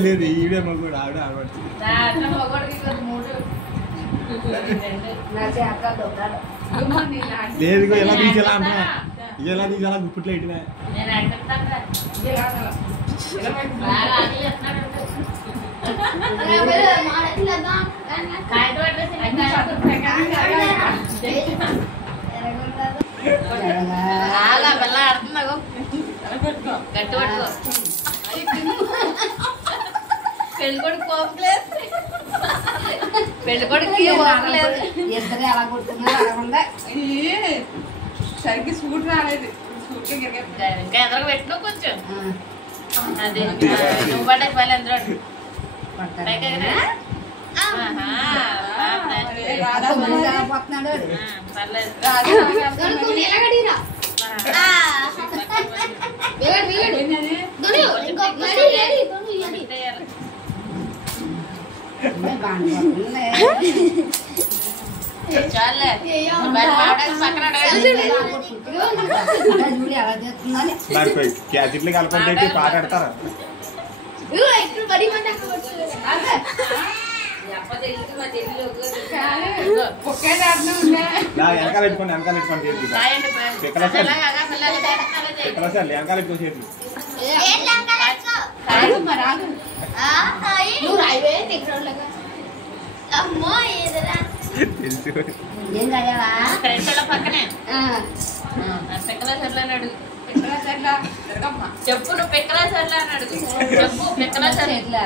లేదు ఈడే మగోడు ఆవిడ ఆడబడుతుంది లేదు ఎలా తీసేలా అంటున్నా ఎలా తీసేలా గుప్పట్లో ఇటువే పెళ్ళికొడుకు పోవట్లేదు పెళ్ళికొడుకు ఇద్దరు ఎలా కొడుతున్నారు సరికి సూట్ రాలేదు ఇంకా ఎదరకు పెట్టినావు కొంచెం అదే నువ్వు పడ్డాక పని అందరూ క్యాచెట్లు కలపండి పాట ఆడతారా వెనకాల పెట్టుకోండి వెనకాల పెట్టుకోండి వెనకాల పెట్టుకోండి చేతులు పక్కనే పెక్కల చెట్ల అని అడుగు చెప్పు నువ్వు పెక్కల చెట్ల అని అడుగు చెప్పు పెక్కల చెట్ల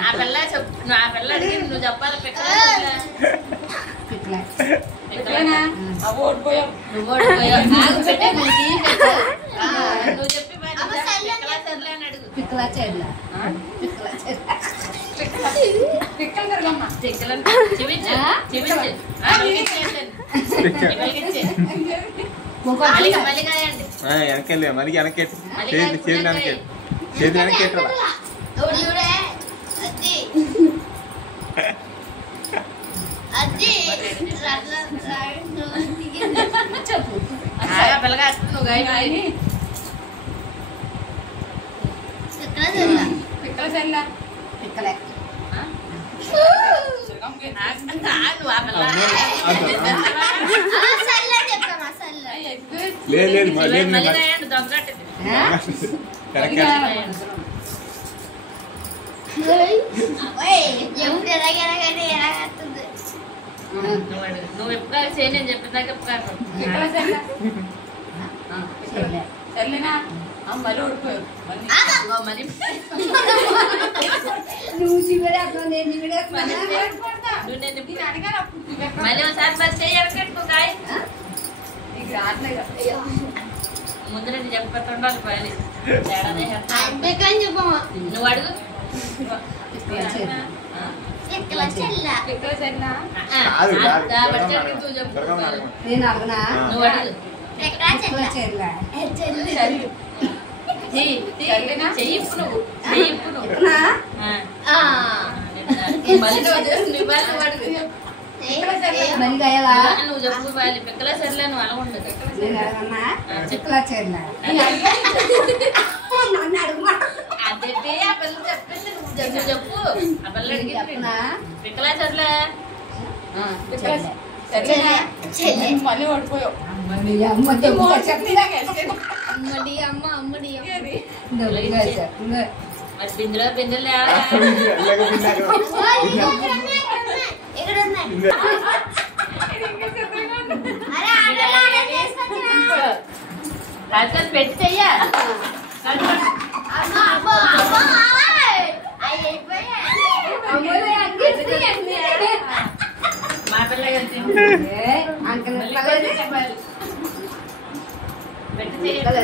ఆ పిల్ల చెప్పు ఆ పిల్ల అడిగి నువ్వు చెప్పాలి పెక్కల నువ్వు ఓడిపోయావు నువ్వు చెప్పి పెక్కల చెట్ల అని అడుగు పిక్కల చెట్ల వెనకెళ్ళి మరి వెనకెట్టి చేతి వెనకెట్టి చేతి వెనకెట్టరా లేదు నువ్వు ఎప్పుడు చేయి నేను చెప్పినాక మళ్ళీ ఓడిపోయావు మళ్ళీ ఒకసారి బస్ చేయకట్టుకో కాయ ముందు నేను చెప్పట్టుండాలి పని నువ్వు అడుగు నువ్వు అడుగు చెయ్యిప్పు నువ్వు నువ్వు చెప్పు వాళ్ళు పిక్కల చెర్లే నువ్వు అలా ఉండదు అదే ఆ పిల్ల చెప్పింది నువ్వు చెప్పు ఆ పిల్ల అడిగింది పిక్కల చెర్లే మళ్ళీ ఓడిపోయావు బిందులో బిందులు రాజు పెట్టి చెయ్య పెట్టి చేయాలి.